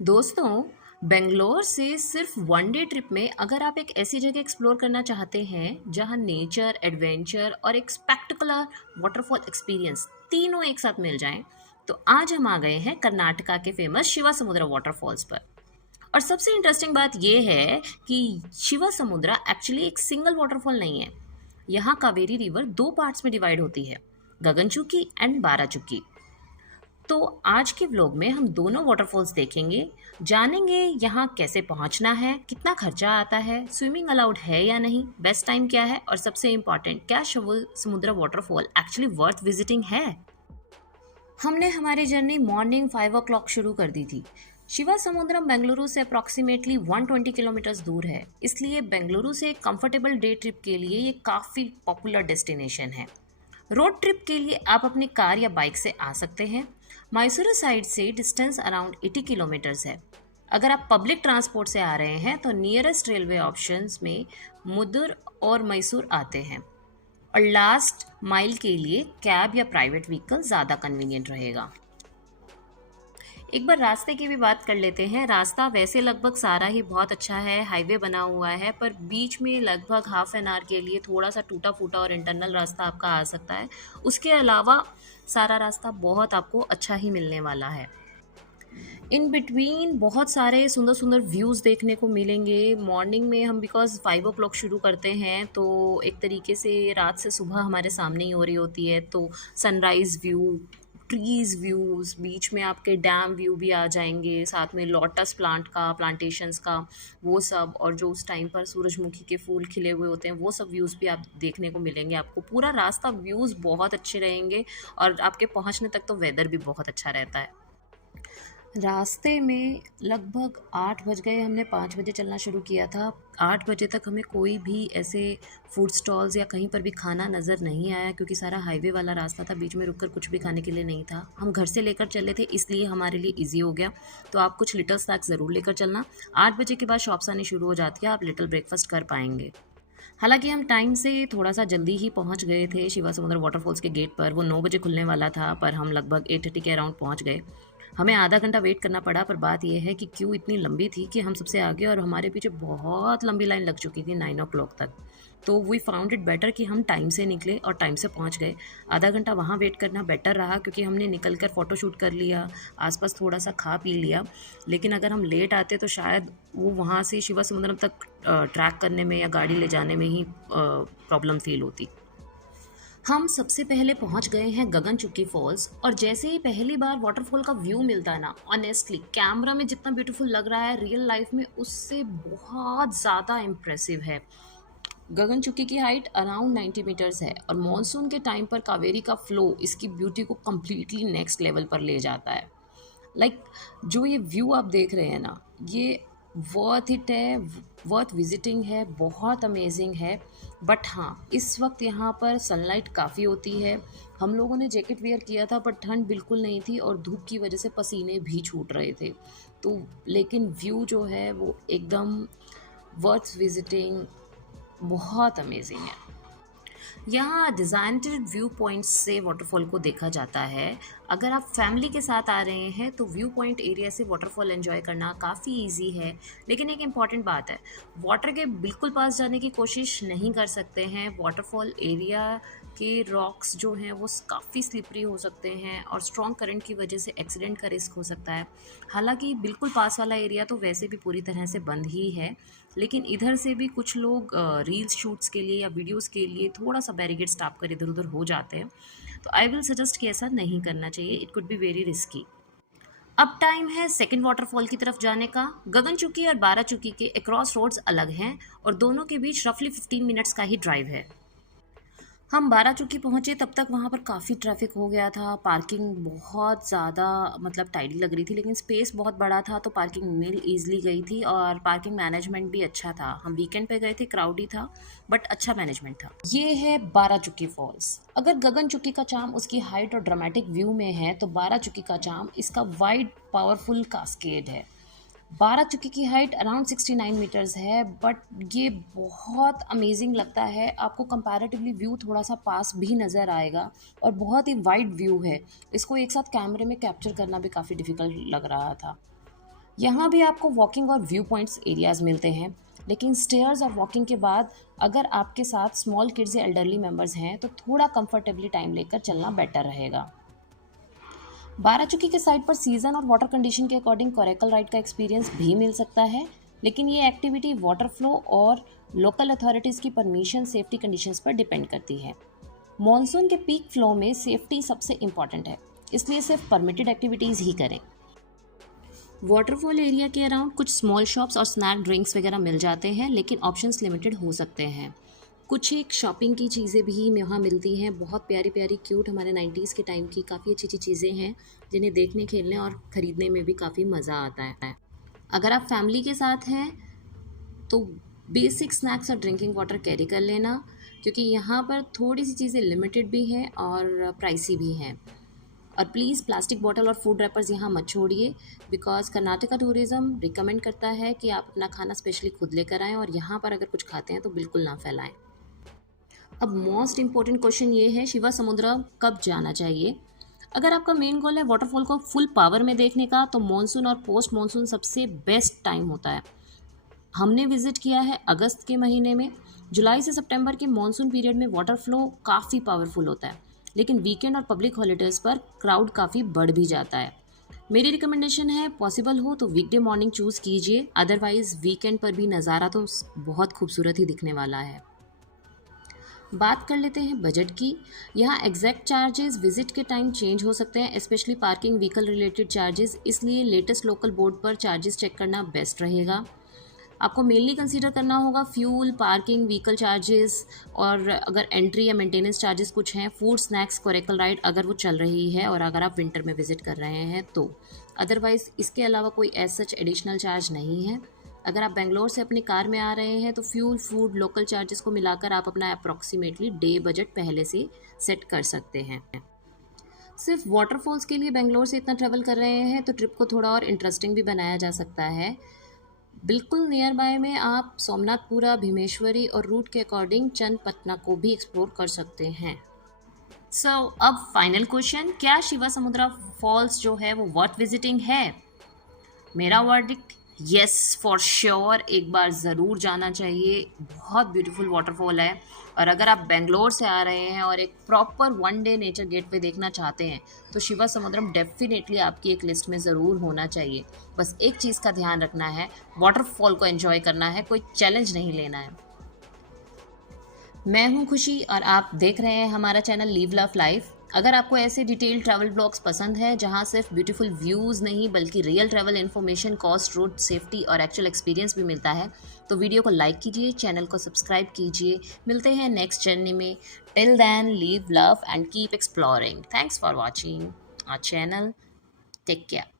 दोस्तों, बेंगलोर से सिर्फ वन डे ट्रिप में अगर आप एक ऐसी जगह एक्सप्लोर करना चाहते हैं जहां नेचर, एडवेंचर और एक स्पेक्टिकुलर वाटरफॉल एक्सपीरियंस तीनों एक साथ मिल जाएं, तो आज हम आ गए हैं कर्नाटका के फेमस शिवा समुद्रा वाटरफॉल्स पर। और सबसे इंटरेस्टिंग बात यह है कि शिवा समुद्रा एक्चुअली एक सिंगल वाटरफॉल नहीं है। यहाँ कावेरी रिवर दो पार्ट्स में डिवाइड होती है, गगनचुकी एंड बाराचुकी। तो आज के व्लॉग में हम दोनों वाटरफॉल्स देखेंगे, जानेंगे यहाँ कैसे पहुँचना है, कितना खर्चा आता है, स्विमिंग अलाउड है या नहीं, बेस्ट टाइम क्या है और सबसे इम्पॉर्टेंट क्या शिव समुद्रा वाटरफॉल एक्चुअली वर्थ विजिटिंग है। हमने हमारी जर्नी मॉर्निंग 5 o'clock शुरू कर दी थी। शिवा समुद्रम बेंगलुरु से अप्रॉक्सीमेटली 120 किलोमीटर्स दूर है, इसलिए बेंगलुरु से एक कंफर्टेबल डे ट्रिप के लिए ये काफ़ी पॉपुलर डेस्टिनेशन है। रोड ट्रिप के लिए आप अपनी कार या बाइक से आ सकते हैं। मैसूर साइड से डिस्टेंस अराउंड 80 किलोमीटर्स है। अगर आप पब्लिक ट्रांसपोर्ट से आ रहे हैं तो नियरेस्ट रेलवे ऑप्शंस में मुदुर और मैसूर आते हैं, और लास्ट माइल के लिए कैब या प्राइवेट व्हीकल ज़्यादा कन्वीनियंट रहेगा। एक बार रास्ते की भी बात कर लेते हैं। रास्ता वैसे लगभग सारा ही बहुत अच्छा है, हाईवे बना हुआ है, पर बीच में लगभग हाफ एन आवर के लिए थोड़ा सा टूटा फूटा और इंटरनल रास्ता आपका आ सकता है। उसके अलावा सारा रास्ता बहुत आपको अच्छा ही मिलने वाला है। इन बिटवीन बहुत सारे सुंदर सुंदर व्यूज़ देखने को मिलेंगे। मॉर्निंग में हम बिकॉज़ 5 o'clock शुरू करते हैं, तो एक तरीके से रात से सुबह हमारे सामने ही हो रही होती है, तो सनराइज़ व्यू, ट्रीज़ व्यूज़, बीच में आपके डैम व्यू भी आ जाएंगे, साथ में लोटस प्लांट का, प्लांटेशंस का वो सब, और जो उस टाइम पर सूरजमुखी के फूल खिले हुए होते हैं वो सब व्यूज़ भी आप देखने को मिलेंगे। आपको पूरा रास्ता व्यूज़ बहुत अच्छे रहेंगे, और आपके पहुंचने तक तो वेदर भी बहुत अच्छा रहता है। रास्ते में लगभग 8 बज गए, हमने 5 बजे चलना शुरू किया था। 8 बजे तक हमें कोई भी ऐसे फूड स्टॉल्स या कहीं पर भी खाना नज़र नहीं आया, क्योंकि सारा हाईवे वाला रास्ता था, बीच में रुककर कुछ भी खाने के लिए नहीं था। हम घर से लेकर चले थे, इसलिए हमारे लिए इजी हो गया। तो आप कुछ लिटिल स्नैक्स ज़रूर लेकर चलना। 8 बजे के बाद शॉप्स आनी शुरू हो जाती है, आप लिटिल ब्रेकफास्ट कर पाएंगे। हालांकि हम टाइम से थोड़ा सा जल्दी ही पहुंच गए थे शिवा समुद्र वाटरफॉल्स के गेट पर। वो 9 बजे खुलने वाला था, पर हम लगभग 8:30 के अराउंड पहुंच गए। हमें आधा घंटा वेट करना पड़ा, पर बात यह है कि क्यू इतनी लंबी थी कि हम सबसे आगे और हमारे पीछे बहुत लंबी लाइन लग चुकी थी 9 o'clock तक। तो वी फाउंड इट बेटर कि हम टाइम से निकले और टाइम से पहुंच गए। आधा घंटा वहाँ वेट करना बेटर रहा, क्योंकि हमने निकल कर फ़ोटो शूट कर लिया, आसपास थोड़ा सा खा पी लिया। लेकिन अगर हम लेट आते तो शायद वो वहाँ से शिवा समुद्रम तक ट्रैक करने में या गाड़ी ले जाने में ही प्रॉब्लम फील होती। हम सबसे पहले पहुंच गए हैं गगनचुकी फॉल्स, और जैसे ही पहली बार वाटरफॉल का व्यू मिलता है ना, ऑनेस्टली कैमरा में जितना ब्यूटीफुल लग रहा है रियल लाइफ में उससे बहुत ज़्यादा इम्प्रेसिव है। गगनचुकी की हाइट अराउंड 90 मीटर्स है, और मॉनसून के टाइम पर कावेरी का फ्लो इसकी ब्यूटी को कम्प्लीटली नेक्स्ट लेवल पर ले जाता है। जो ये व्यू आप देख रहे हैं ना, ये वर्थ इट है, वर्थ विजिटिंग है, बहुत अमेजिंग है। बट हाँ, इस वक्त यहाँ पर सनलाइट काफ़ी होती है। हम लोगों ने जैकेट वेयर किया था, पर ठंड बिल्कुल नहीं थी, और धूप की वजह से पसीने भी छूट रहे थे। तो लेकिन व्यू जो है वो एकदम वर्थ विजिटिंग, बहुत अमेजिंग है। यहाँ डिज़ाइंटेड व्यू पॉइंट्स से वाटरफॉल को देखा जाता है। अगर आप फैमिली के साथ आ रहे हैं तो व्यू पॉइंट एरिया से वाटरफॉल एंजॉय करना काफ़ी इजी है। लेकिन एक इम्पॉर्टेंट बात है, वाटर के बिल्कुल पास जाने की कोशिश नहीं कर सकते हैं। वाटरफॉल एरिया के रॉक्स जो हैं वो काफ़ी स्लिपरी हो सकते हैं, और स्ट्रॉन्ग करंट की वजह से एक्सीडेंट का रिस्क हो सकता है। हालांकि बिल्कुल पास वाला एरिया तो वैसे भी पूरी तरह से बंद ही है, लेकिन इधर से भी कुछ लोग रील्स शूट्स के लिए या वीडियोस के लिए थोड़ा सा बैरिकेड स्टॉप कर इधर उधर हो जाते हैं। तो आई विल सजेस्ट कि ऐसा नहीं करना चाहिए, it could be very risky. अब टाइम है सेकंड वाटरफॉल की तरफ जाने का। गगनचुकी और बाराचुकी के अक्रॉस रोड्स अलग हैं, और दोनों के बीच रफली 15 मिनट्स का ही ड्राइव है। हम बाराचुकी पहुँचे तब तक वहाँ पर काफ़ी ट्रैफिक हो गया था। पार्किंग बहुत ज़्यादा मतलब टाइडी लग रही थी, लेकिन स्पेस बहुत बड़ा था, तो पार्किंग मिल ईज़िली गई थी, और पार्किंग मैनेजमेंट भी अच्छा था। हम वीकेंड पे गए थे, क्राउडी था, बट अच्छा मैनेजमेंट था। ये है बाराचुकी फॉल्स। अगर गगनचुकी का चार्म उसकी हाइट और ड्रामेटिक व्यू में है, तो बाराचुकी का चार्म इसका वाइड पावरफुल कास्केड है। बाराचुकी की हाइट अराउंड 69 मीटर्स है, बट ये बहुत अमेजिंग लगता है। आपको कंपैरेटिवली व्यू थोड़ा सा पास भी नज़र आएगा, और बहुत ही वाइड व्यू है। इसको एक साथ कैमरे में कैप्चर करना भी काफ़ी डिफ़िकल्ट लग रहा था। यहाँ भी आपको वॉकिंग और व्यू पॉइंट्स एरियाज मिलते हैं, लेकिन स्टेयर्स और वॉकिंग के बाद अगर आपके साथ स्मॉल किड्स या एल्डरली मेंबर्स हैं तो थोड़ा कंफर्टेबली टाइम लेकर चलना बेटर रहेगा। बाराचुकी के साइड पर सीजन और वाटर कंडीशन के अकॉर्डिंग कोरेकल राइड का एक्सपीरियंस भी मिल सकता है, लेकिन ये एक्टिविटी वाटर फ्लो और लोकल अथॉरिटीज़ की परमिशन सेफ्टी कंडीशंस पर डिपेंड करती है। मॉनसून के पीक फ्लो में सेफ्टी सबसे इम्पॉर्टेंट है, इसलिए सिर्फ परमिटेड एक्टिविटीज़ ही करें। वाटरफॉल एरिया के अराउंड कुछ स्मॉल शॉप्स और स्नैक ड्रिंक्स वगैरह मिल जाते हैं, लेकिन ऑप्शंस लिमिटेड हो सकते हैं। कुछ एक शॉपिंग की चीज़ें भी यहाँ मिलती हैं, बहुत प्यारी प्यारी क्यूट हमारे 90s के टाइम की काफ़ी अच्छी अच्छी चीज़ें हैं जिन्हें देखने खेलने और ख़रीदने में भी काफ़ी मज़ा आता है। अगर आप फैमिली के साथ हैं तो बेसिक स्नैक्स और ड्रिंकिंग वाटर कैरी कर लेना, क्योंकि यहाँ पर थोड़ी सी चीज़ें लिमिटेड भी हैं और प्राइसी भी हैं। और प्लीज़ प्लास्टिक बॉटल और फूड रैपर्स यहाँ मत छोड़िए, बिकॉज कर्नाटका टूरिज़्म रिकमेंड करता है कि आप अपना खाना स्पेशली खुद लेकर आएँ और यहाँ पर अगर कुछ खाते हैं तो बिल्कुल ना फैलाएं। अब मोस्ट इम्पॉर्टेंट क्वेश्चन ये है, शिवा समुद्र कब जाना चाहिए? अगर आपका मेन गोल है वाटरफॉल को फुल पावर में देखने का तो मॉनसून और पोस्ट मॉनसून सबसे बेस्ट टाइम होता है। हमने विज़िट किया है अगस्त के महीने में। जुलाई से सितंबर के मॉनसून पीरियड में वाटर फ्लो काफ़ी पावरफुल होता है, लेकिन वीकेंड और पब्लिक हॉलीडेज़ पर क्राउड काफ़ी बढ़ भी जाता है। मेरी रिकमेंडेशन है पॉसिबल हो तो वीकडे मॉर्निंग चूज़ कीजिए, अदरवाइज़ वीकेंड पर भी नज़ारा तो बहुत खूबसूरत ही दिखने वाला है। बात कर लेते हैं बजट की। यहाँ एग्जैक्ट चार्जेस विजिट के टाइम चेंज हो सकते हैं, specially parking vehicle related charges, इसलिए लेटेस्ट लोकल बोर्ड पर चार्जेस चेक करना बेस्ट रहेगा। आपको मेनली कंसीडर करना होगा फ्यूल, पार्किंग, व्हीकल चार्जेस, और अगर एंट्री या मेंटेनेंस चार्जेस कुछ हैं, फूड, स्नैक्स, कोरेकल राइड अगर वो चल रही है और अगर आप विंटर में विजिट कर रहे हैं तो। अदरवाइज़ इसके अलावा कोई एज सच एडिशनल चार्ज नहीं है। अगर आप बेंगलोर से अपनी कार में आ रहे हैं तो फ्यूल, फूड, लोकल चार्जेस को मिलाकर आप अपना अप्रॉक्सीमेटली डे बजट पहले से सेट कर सकते हैं। सिर्फ वाटरफॉल्स के लिए बेंगलोर से इतना ट्रैवल कर रहे हैं तो ट्रिप को थोड़ा और इंटरेस्टिंग भी बनाया जा सकता है। बिल्कुल नियर बाय में आप सोमनाथपुरा, भीमेश्वरी और रूट के अकॉर्डिंग चंदपटना को भी एक्सप्लोर कर सकते हैं। अब फाइनल क्वेश्चन, क्या शिवा समुद्रा फॉल्स जो है वो वर्थ विजिटिंग है? मेरा वर्डिक्ट येस फॉर श्योर, एक बार ज़रूर जाना चाहिए। बहुत ब्यूटीफुल वाटरफॉल है, और अगर आप बेंगलोर से आ रहे हैं और एक proper one day nature gateway देखना चाहते हैं तो शिवा समुद्रम डेफिनेटली आपकी एक लिस्ट में ज़रूर होना चाहिए। बस एक चीज़ का ध्यान रखना है, वाटरफॉल को एंजॉय करना है, कोई चैलेंज नहीं लेना है। मैं हूं खुशी और आप देख रहे हैं हमारा चैनल लीव लव लाइफ। अगर आपको ऐसे डिटेल ट्रैवल ब्लॉग्स पसंद है जहां सिर्फ ब्यूटीफुल व्यूज़ नहीं बल्कि real travel information, cost, route, safety और एक्चुअल एक्सपीरियंस भी मिलता है, तो वीडियो को लाइक कीजिए, चैनल को सब्सक्राइब कीजिए। मिलते हैं नेक्स्ट जर्नी में। Till then, live love and keep exploring. Thanks for watching our channel. Take care.